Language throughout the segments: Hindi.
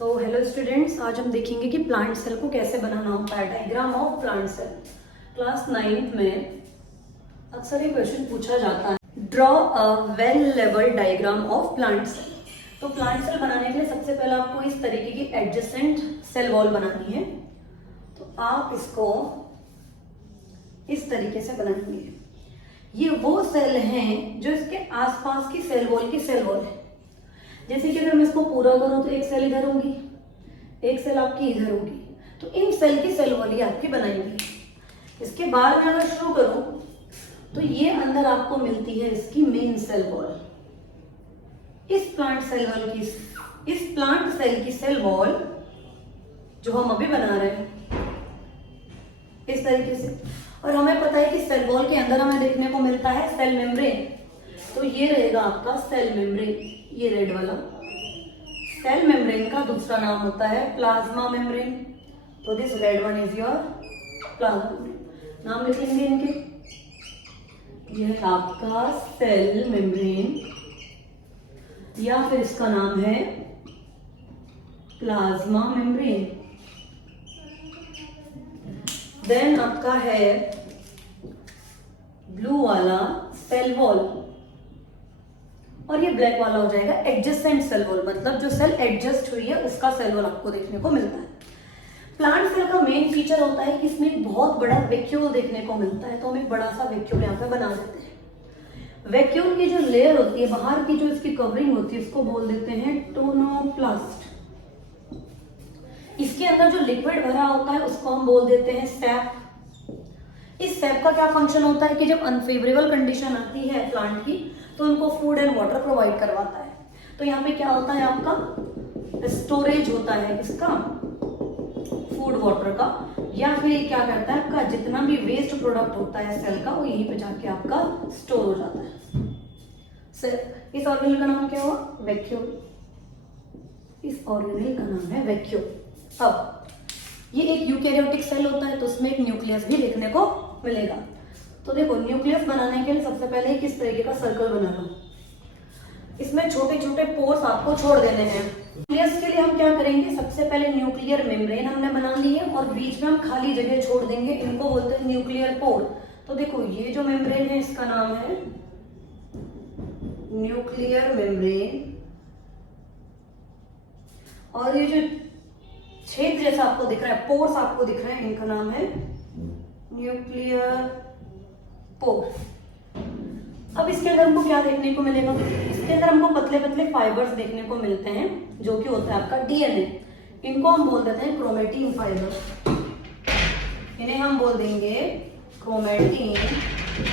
सो हेलो स्टूडेंट्स, आज हम देखेंगे कि प्लांट सेल को कैसे बनाना होता है। Diagram of plant cell. Class 9th में अक्सर ये क्वेश्चन पूछा जाता है, ड्रॉ अ वेल लेवल डायग्राम ऑफ प्लांट सेल। तो प्लांट सेल बनाने के लिए सबसे पहले आपको इस तरीके की एडजेसेंट सेल वॉल बनानी है। तो आप इसको इस तरीके से बनाएंगे। ये वो सेल हैं जो इसके आसपास की सेल वॉल है। जैसे कि अगर मैं इसको पूरा करूं तो एक सेल इधर होगी, एक सेल आपकी इधर होगी, तो इन सेल की सेल वॉल ही आपकी बनाएंगी। इसके बाद में अगर शुरू करूं तो ये अंदर आपको मिलती है इसकी मेन सेल वॉल। इस प्लांट सेल की सेल वॉल जो हम अभी बना रहे हैं इस तरीके से। और हमें पता है कि सेल वॉल के अंदर हमें देखने को मिलता है सेल मेम्ब्रेन। तो ये रहेगा आपका सेल मेम्ब्रेन, ये रेड वाला। सेल मेम्ब्रेन का दूसरा नाम होता है प्लाज्मा मेम्ब्रेन। तो this red one is your plasma membrane. नाम लिख लेंगे इनके। यह है आपका सेल मेम्ब्रेन, या फिर इसका नाम है प्लाज्मा मेम्ब्रेन। देन आपका है ब्लू वाला सेल वॉल, और ये ब्लैक वाला हो जाएगा एडजेसेंट सेल वॉल, मतलब जो सेल एडजस्ट हुई है उसका सेल वॉल आपको देखने को मिलता है। प्लांट सेल का मेन फीचर होता है कि इसमें बहुत बड़ा वैक्यूल देखने को मिलता है। तो हम एक बड़ा सा वैक्यूल यहाँ पे बना देते हैं। वैक्यूल की जो लेयर होती है, बाहर की जो इसकी कवरिंग होती है, इसको बोल देते हैं टोनोप्लास्ट। इसके अंदर जो लिक्विड भरा होता है उसको हम बोल देते हैं सैप। इस सैप का क्या फंक्शन होता है कि जब अनफेवरेबल कंडीशन आती है प्लांट की तो उनको फूड एंड वाटर प्रोवाइड करवाता है। तो यहाँ पे क्या होता है, आपका स्टोरेज होता है इसका फूड वाटर का, या फिर क्या करता है, आपका जितना भी वेस्ट प्रोडक्ट होता है सेल का वो यहीं पे जाके आपका स्टोर हो जाता है। इस ऑर्गेनेल का नाम क्या हुआ, वैक्यूल। इस ऑर्गेनेल का नाम है वैक्यूल। अब ये एक यूकैरियोटिक सेल होता है तो उसमें एक न्यूक्लियस भी देखने को मिलेगा। तो देखो, न्यूक्लियस बनाने के लिए सबसे पहले किस तरीके का सर्कल बना लो। इसमें छोटे छोटे पोर्स आपको छोड़ देने हैं। न्यूक्लियस के लिए हम क्या करेंगे, सबसे पहले न्यूक्लियर मेम्ब्रेन हमने बना ली है और बीच में हम खाली जगह छोड़ देंगे, इनको बोलते हैं न्यूक्लियर पोर। तो देखो, ये जो मेम्ब्रेन है इसका नाम है न्यूक्लियर मेम्ब्रेन, और ये जो छेद जैसा आपको दिख रहा है, पोर्स आपको दिख रहा है, इनका नाम है न्यूक्लियर पोर। अब इसके अंदर हमको क्या देखने को मिलेगा, इसके अंदर हमको पतले पतले फाइबर्स देखने को मिलते हैं जो कि होता है आपका डीएनए। इनको हम बोल देते हैं क्रोमेटिन फाइबर। इन्हें हम बोल देंगे क्रोमेटिन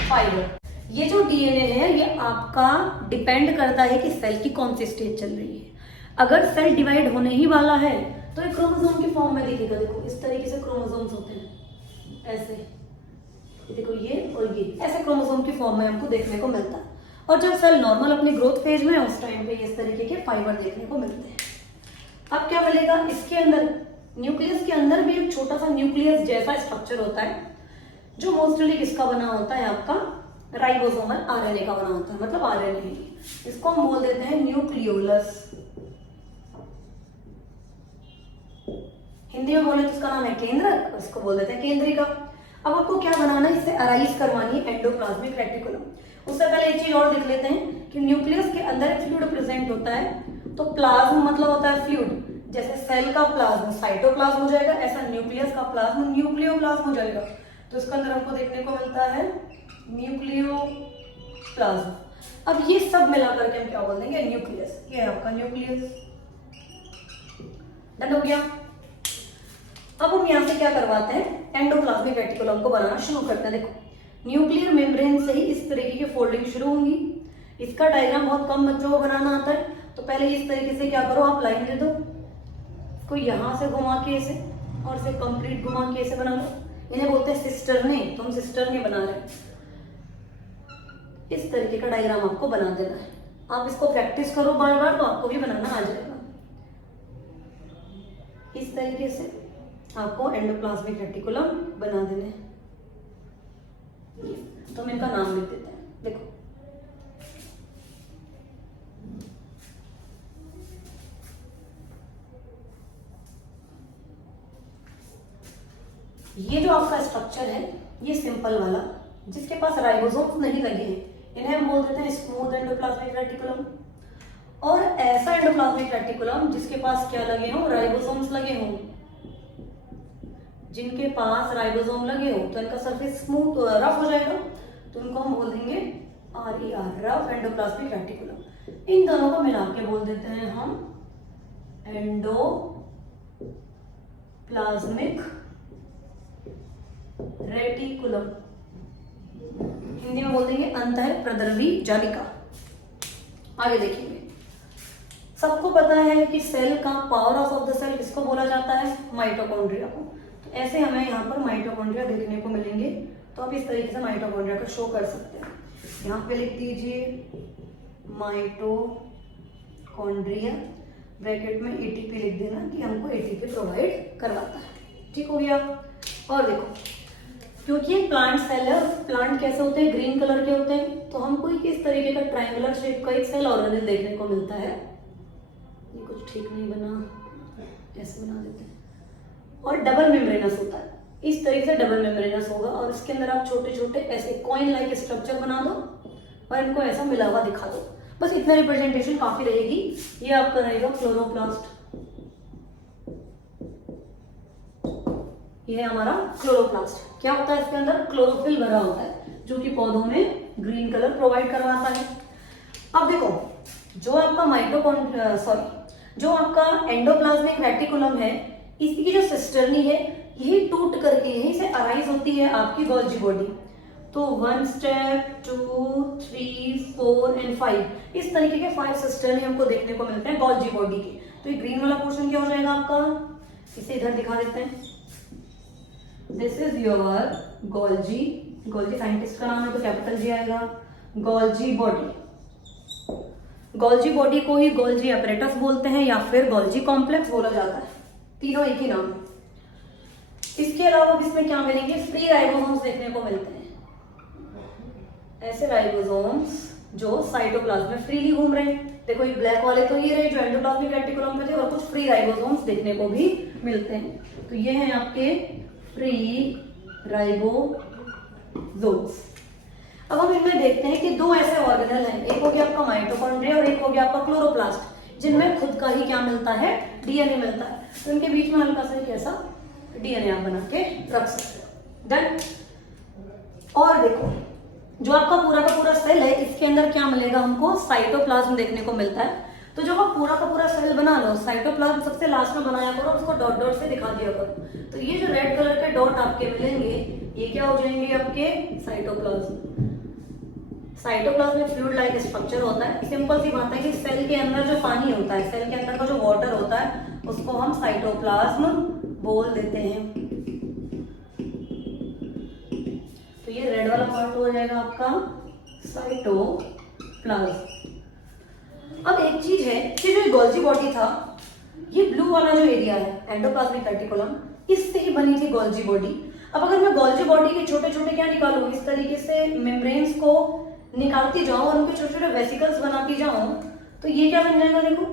फाइबर। ये जो डीएनए है ये आपका डिपेंड करता है कि सेल की कौन सी स्टेज चल रही है। अगर सेल डिवाइड होने ही वाला है तो एक क्रोमोसोम की फॉर्म में दिखेगा। देखो, इस तरीके से क्रोमोसोम्स होते हैं, ऐसे देखो, ये और ये ऐसे क्रोमोसोम की फॉर्म में हमको देखने को मिलता है। और जब सेल नॉर्मल अपने ग्रोथ फेज में है उस टाइम पे इस तरीके के फाइबर देखने को मिलते हैं। अब क्या मिलेगा, इसके अंदर न्यूक्लियस के अंदर भी एक छोटा सा न्यूक्लियस जैसा स्ट्रक्चर होता है जो मोस्टली किसका बना होता है, आपका राइबोसोमल आरएनए का बना होता है, मतलब आरएनए। इसको हम बोल देते हैं न्यूक्लियोलस। हिंदी में बोले तो इसका नाम है केंद्रक, इसको बोल देते हैं केंद्रिका। अब आपको क्या बनाना है, इसे अराइज करवानी है एंडोप्लाज्मिक रेटिकुलम। उससे पहले एक चीज और देख लेते हैं कि न्यूक्लियस के अंदर एक फ्लूइड प्रेजेंट होता है। तो प्लाज्म मतलब होता है फ्लूइड। जैसे सेल का प्लाज्म साइटोप्लाज्म हो जाएगा, ऐसा न्यूक्लियस का प्लाज्म न्यूक्लियोप्लाज्म हो जाएगा। तो इसके अंदर हमको देखने को मिलता है न्यूक्लियोप्लाज्म। अब ये सब मिला करके हम क्या बोल देंगे, न्यूक्लियस। ये है आपका न्यूक्लियस। डन हो गया। अब हम यहाँ से क्या करवाते हैं, एंडोप्लाज्मिक रेटिकुलम को बनाना शुरू करते हैं। देखो, न्यूक्लियर मेम्ब्रेन से ही इस तरीके की फोल्डिंग शुरू होंगी। इसका डायग्राम बहुत कम बच्चों को बनाना आता है, तो पहले इस तरीके से क्या करो, आप लाइन दे दो, इसको यहां से घुमा के ऐसे और इसे कंप्लीट घुमा के ऐसे बना लो। इन्हें बोलते हैं सिस्टरने। तो हम सिस्टरने बना रहे हैं। इस तरीके का डायग्राम आपको बना देना है। आप इसको प्रैक्टिस करो बार बार तो आपको भी बनाना आ जाएगा। इस तरीके से आपको एंडोप्लाज्मिक रेटिकुलम बना देना है। तो हम इनका नाम लिख देते हैं। देखो, ये जो आपका स्ट्रक्चर है ये सिंपल वाला, जिसके पास राइबोसोम्स नहीं लगे हैं, इन्हें हम बोल देते हैं स्मूथ एंडोप्लाज्मिक रेटिकुलम। और ऐसा एंडोप्लाज्मिक रेटिकुलम जिसके पास क्या लगे हो, राइबोसोम्स लगे हो, जिनके पास राइबोसोम लगे हो तो इनका सरफेस स्मूथ रफ हो जाएगा, तो इनको हम बोल देंगे RER, रफ एंडोप्लाज्मिक रेटिकुलम। इन दोनों को मिला के बोल देते हैं हम एंडोप्लाज्मिक रेटिकुलम। हिंदी में बोल देंगे अंतःप्रद्रवी जालिका। आगे देखेंगे, सबको पता है कि सेल का power house of the cell किसको बोला जाता है, माइटोकॉन्ड्रिया को। तो ऐसे हमें यहाँ पर माइटोकॉन्ड्रिया देखने को मिलेंगे, तो आप इस तरीके से माइटोकॉन्ड्रिया को शो कर सकते हैं। यहाँ पे लिख दीजिए माइटोकॉन्ड्रिया, ब्रैकेट में ATP लिख देना कि हमको ATP प्रोवाइड करवाता है। ठीक हो गया। और देखो, क्योंकि ये प्लांट सेल है, प्लांट कैसे होते हैं, ग्रीन कलर के होते हैं, तो हमको इस तरीके का ट्रायंगुलर शेप का एक सेल ऑर्गेनेल देखने को मिलता है। ये कुछ ठीक नहीं बना, ऐसे बना देते हैं। और डबल मेम्ब्रेनस होता है, इस तरीके से डबल मेम्ब्रेनस होगा, और इसके अंदर आप छोटे छोटे ऐसे कॉइन लाइक स्ट्रक्चर बना दो और इनको ऐसा मिला हुआ दिखा दो। बस इतना रिप्रेजेंटेशन काफी रहेगी। ये आपका रहेगा क्लोरोप्लास्ट, ये है हमारा क्लोरोप्लास्ट। क्या होता है इसके अंदर, क्लोरोफिल भरा होता है, जो कि पौधों में ग्रीन कलर प्रोवाइड करवाता है। अब देखो, जो आपका जो आपका एंडोप्लाज्मिक रेटिकुलम है, इसकी जो सिस्टर्नी है, यही टूट करके यहीं से अराइज होती है आपकी गोल्जी बॉडी। तो 1 स्टेप 2 3 4 एंड 5, इस तरीके के 5 सिस्टर्नी हमको देखने को मिलते हैं गोल्जी बॉडी के। तो ये ग्रीन वाला पोर्शन क्या हो जाएगा आपका, इसे इधर दिखा देते हैं। This is your Golgi, Golgi scientist का नाम है तो कैपिटल G आएगा। गोल्जी बॉडी, गोल्जी बॉडी को ही गोल्जी अपरेटस बोलते हैं या फिर गोल्जी कॉम्प्लेक्स बोला जाता है, तीनों एक ही नाम है। इसके अलावा इसमें क्या मिलेंगे, फ्री राइबोसोम्स देखने को मिलते हैं। ऐसे राइबोसोम्स जो साइटोप्लाज्म में फ्रीली घूम रहे हैं। देखो ये ब्लैक वाले तो ये रहे जो एंडोप्लाज्मिक रेटिकुलम में थे, और कुछ फ्री राइबोसोम्स देखने को भी मिलते हैं। तो ये हैं आपके फ्री राइबोसोम्स। अब हम इनमें देखते हैं कि दो ऐसे ऑर्गेनल हैं, एक हो गया आपका माइटोकॉन्ड्रिया और एक हो गया आपका क्लोरोप्लास्ट, जिनमें खुद का ही क्या मिलता है, DNA मिलता है। तो इनके बीच में हल्का सा कैसा DNA आप बना के रख सकते हो। डन। और देखो, जो आपका पूरा का पूरा सेल है, इसके अंदर क्या मिलेगा हमको, साइटोप्लाज्म देखने को मिलता है। तो जब आप पूरा का पूरा सेल बना लो, साइटोप्लाज्म सबसे लास्ट में बनाया करो, उसको डॉट डॉट से दिखा दिया करो। तो ये जो रेड कलर के डॉट आपके मिलेंगे, ये क्या हो जाएंगे आपके साइटोप्लाज्म। साइटोप्लाज्म में फ्लूइड लाइक स्ट्रक्चर होता है। सिंपल सी बात है कि सेल के अंदर जो पानी होता है, सेल के अंदर का जो वाटर होता है, उसको हम साइटोप्लाज्म बोल देते हैं। तो ये रेड वाला पार्ट हो जाएगा आपका साइटोप्लाज्म। अब एक चीज है कि जो गोल्जी बॉडी था, ये ब्लू वाला जो एरिया है एंडोप्लाज्मिक रेटिकुलम, इससे ही बनी थी गोल्जी बॉडी। अब अगर मैं गोल्जी बॉडी के छोटे छोटे क्या निकालूं, इस तरीके से मेम्ब्रेन्स को निकालती जाऊं और उनके छोटे छोटे वेसिकल्स बनाती जाऊं, तो ये क्या बन जाएगा, देखो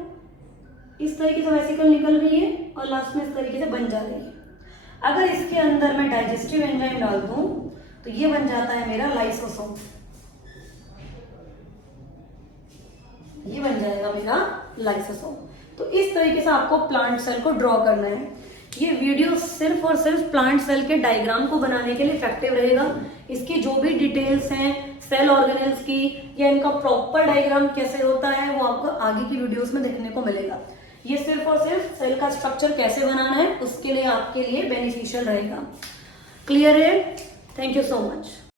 इस तरीके से वेसिकल निकल रही है और लास्ट में इस तरीके से बन जा रही है। अगर इसके अंदर मैं डाइजेस्टिव एंजाइम डाल दूं तो ये बन जाता है मेरा लाइसोसोम, ये बन जाएगा मेरा लाइसोसोम। तो इस तरीके से आपको प्लांट सेल को ड्रॉ करना है। ये वीडियो सिर्फ और सिर्फ प्लांट सेल के डायग्राम को बनाने के लिए इफेक्टिव रहेगा। इसकी जो भी डिटेल्स हैं सेल ऑर्गेनेल्स की, या इनका प्रॉपर डायग्राम कैसे होता है, वो आपको आगे की वीडियोस में देखने को मिलेगा। ये सिर्फ और सिर्फ सेल का स्ट्रक्चर कैसे बनाना है उसके लिए आपके लिए बेनिफिशियल रहेगा। क्लियर है? Thank you so much.